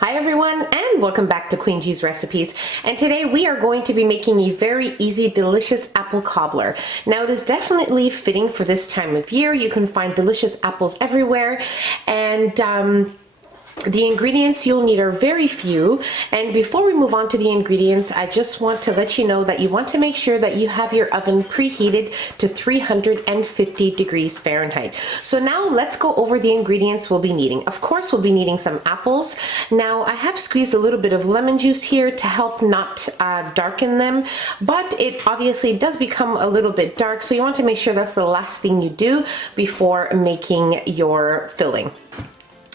Hi everyone, and welcome back to Queen G's Recipes. And today we are going to be making a very easy, delicious apple cobbler. Now it is definitely fitting for this time of year. You can find delicious apples everywhere, and the ingredients you'll need are very few. And before we move on to the ingredients, I just want to let you know that you want to make sure that you have your oven preheated to 350 degrees Fahrenheit. So now let's go over the ingredients we'll be needing. Of course, we'll be needing some apples. Now I have squeezed a little bit of lemon juice here to help not darken them, but it obviously does become a little bit dark, so you want to make sure that's the last thing you do before making your filling.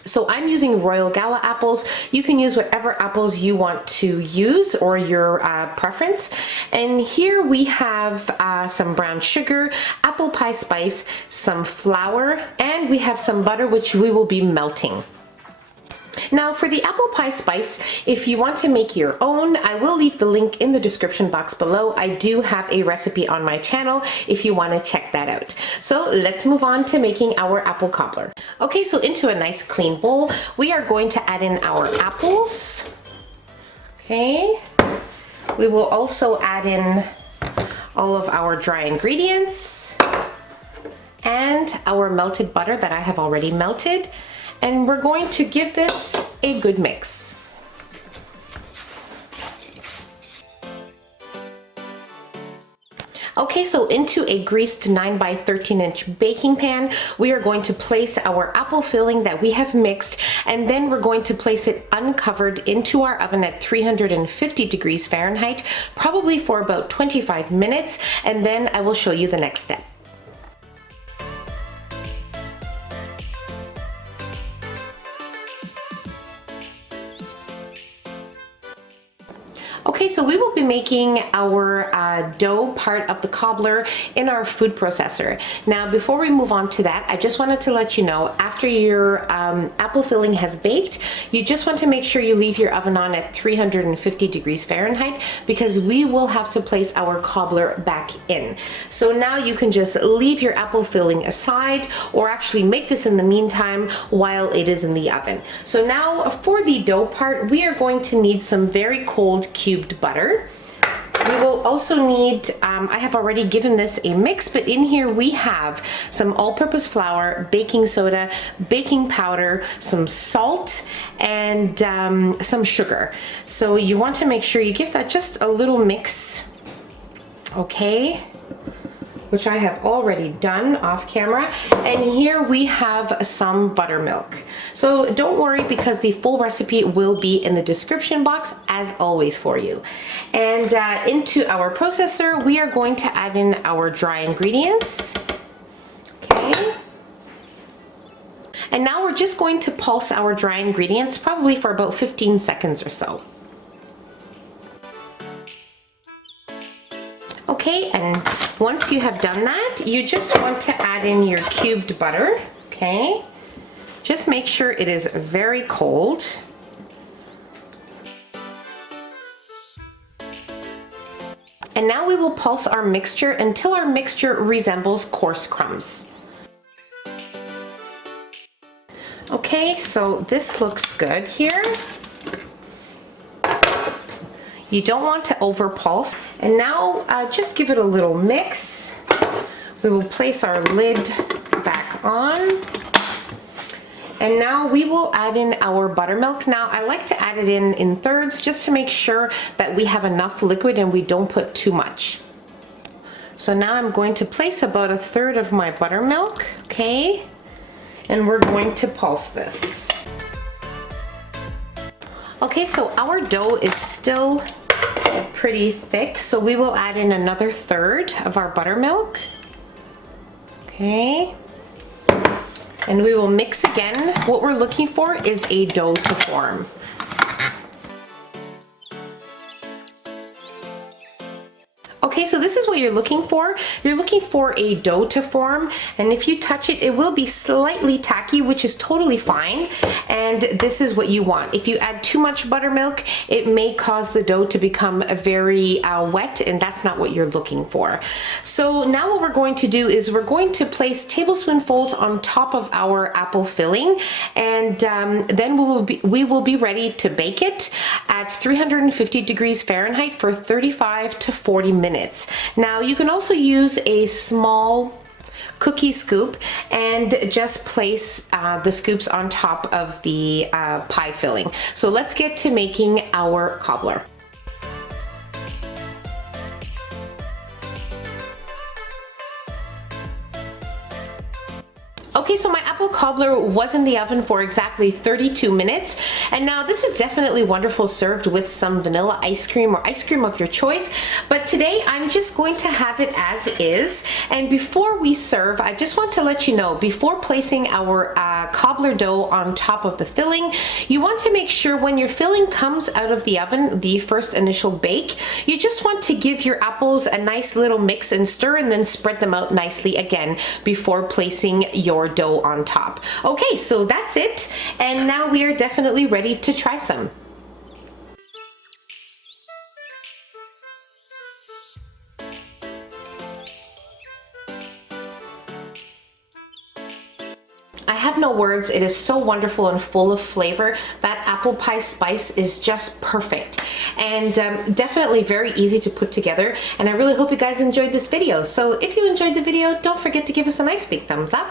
So I'm using Royal Gala apples. You can use whatever apples you want to use or your preference. And here we have some brown sugar, apple pie spice, some flour, and we have some butter which we will be melting. Now for the apple pie spice, if you want to make your own, I will leave the link in the description box below. I do have a recipe on my channel if you want to check that out. So let's move on to making our apple cobbler. Okay, so into a nice clean bowl, we are going to add in our apples. Okay, we will also add in all of our dry ingredients and our melted butter that I have already melted. And we're going to give this a good mix. Okay, so into a greased 9 by 13 inch baking pan, we are going to place our apple filling that we have mixed, and then we're going to place it uncovered into our oven at 350 degrees Fahrenheit, probably for about 25 minutes, and then I will show you the next step. Okay, so we will be making our dough part of the cobbler in our food processor. Now, before we move on to that, I just wanted to let you know, after your apple filling has baked, you just want to make sure you leave your oven on at 350 degrees Fahrenheit, because we will have to place our cobbler back in. So now you can just leave your apple filling aside, or actually make this in the meantime while it is in the oven. So now for the dough part, we are going to need some very cold cubed butter. We will also need, I have already given this a mix, but in here we have some all-purpose flour, baking soda, baking powder, some salt, and some sugar. So you want to make sure you give that just a little mix, okay? Which I have already done off camera. And here we have some buttermilk. So don't worry, because the full recipe will be in the description box as always for you. And into our processor, we are going to add in our dry ingredients. Okay. And now we're just going to pulse our dry ingredients, probably for about 15 seconds or so. Okay, and once you have done that, you just want to add in your cubed butter, okay? Just make sure it is very cold. And now we will pulse our mixture until our mixture resembles coarse crumbs. Okay, so this looks good here. You don't want to over pulse. And now just give it a little mix. We will place our lid back on. And now we will add in our buttermilk. Now I like to add it in thirds just to make sure that we have enough liquid and we don't put too much. So now I'm going to place about a third of my buttermilk, okay? And we're going to pulse this. Okay, so our dough is still pretty thick, so we will add in another third of our buttermilk. Okay. And we will mix again. What we're looking for is a dough to form. Okay, so this is what you're looking for. You're looking for a dough to form, and if you touch it, it will be slightly tacky, which is totally fine. And this is what you want. If you add too much buttermilk, it may cause the dough to become very wet, and that's not what you're looking for. So now what we're going to do is we're going to place tablespoonfuls on top of our apple filling, and then we will be ready to bake it at 350 degrees Fahrenheit for 35 to 40 minutes. Now you can also use a small cookie scoop and just place the scoops on top of the pie filling. So let's get to making our cobbler. Okay, so my apple cobbler was in the oven for exactly 32 minutes, and now this is definitely wonderful served with some vanilla ice cream or ice cream of your choice, but today I'm just going to have it as is. And before we serve, I just want to let you know, before placing our cobbler dough on top of the filling, you want to make sure when your filling comes out of the oven, the first initial bake, you just want to give your apples a nice little mix and stir, and then spread them out nicely again before placing your dough on top. Okay, so that's it, and now we are definitely ready to try some. I have no words. It is so wonderful and full of flavor. That apple pie spice is just perfect, and definitely very easy to put together. And I really hope you guys enjoyed this video. So if you enjoyed the video, don't forget to give us a nice big thumbs up.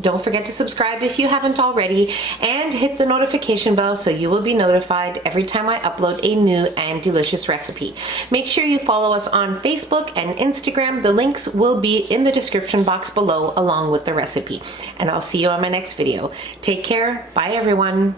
Don't forget to subscribe if you haven't already, and hit the notification bell so you will be notified every time I upload a new and delicious recipe. Make sure you follow us on Facebook and Instagram. The links will be in the description box below along with the recipe. And I'll see you on my next video. Take care. Bye everyone.